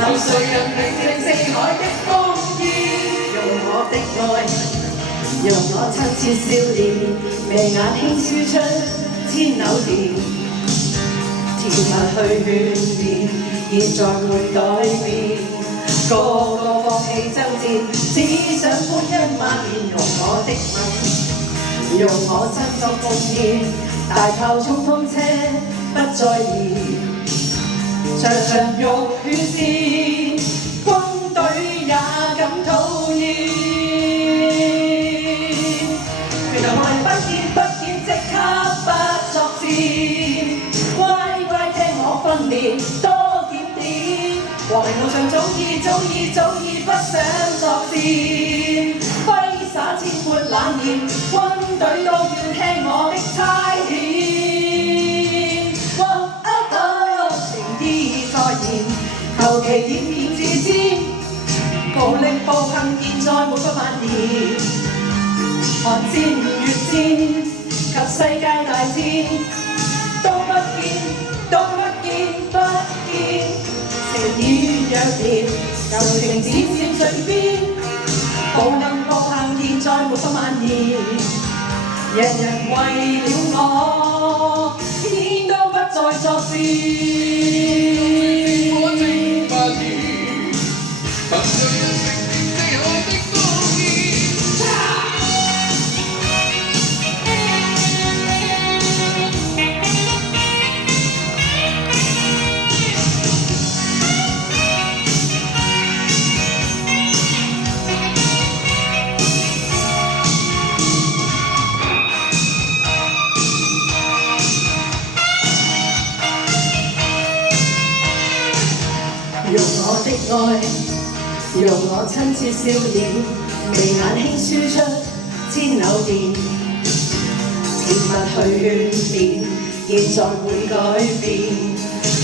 看誰人平靜四海的風煙，用我的愛，讓我親切笑臉，眉眼輕輸出千縷電，甜蜜去勸勉，現在會改變。個個放棄爭戰，只想歡欣萬年，用我的吻，用我親作奉獻，大炮衝鋒車不再疑。場場浴血戰，軍隊也感討厭。原來我哋不見，即刻不作戰。乖乖聽我訓練，多點點。和平路上早已不想作戰。揮灑千潑冷焰，軍隊都要聽我的差遣。求其點自尖，暴力暴行現在沒法蔓延。寒戰越戰及世界大戰，都不見，情已若電，柔情漸漸盡邊。暴力暴行現在沒法蔓延，人人為了我，天都不再作戰。用我的愛，用我親切笑臉，眉眼輕輸出千縷電，甜蜜去勸勉，現在會改變。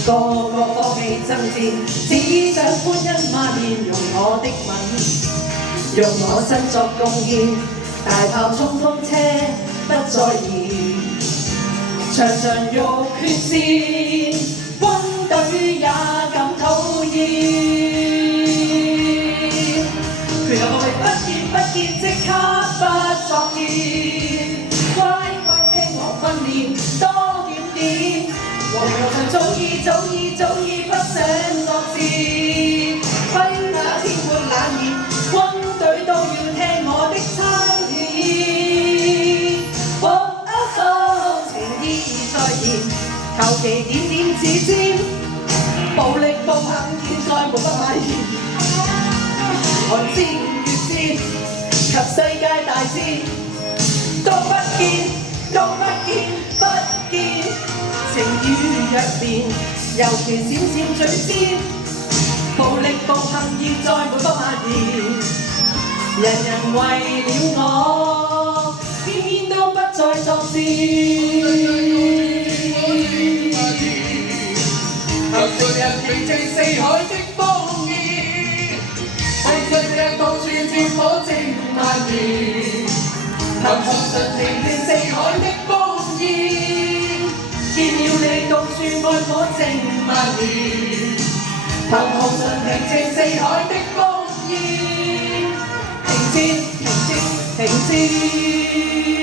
個個放棄爭戰，只想歡欣萬年，用我的吻，用我身作貢獻，大炮衝鋒車不再疑，場場浴血戰，軍隊也感討厭。權力不見，即刻不作戰。乖聽我訓練，多點點。和平路上早已不想作戰。揮灑千潑冷焰，軍隊都要聽我的差遣。情意再現，求其點自尖。暴力暴行現在沒法蔓延，寒戰越戰及世界大戰，都不見，情與若變，柔權閃閃嘴邊，暴力暴行現在沒法蔓延，人人為了我，偏都不再作戰。求誰人平靜四海的烽煙，為誰人到處戰火正蔓延。求誰平靜四海的烽煙，見了你到處愛火正蔓延。求誰平靜四海的烽煙，平戰。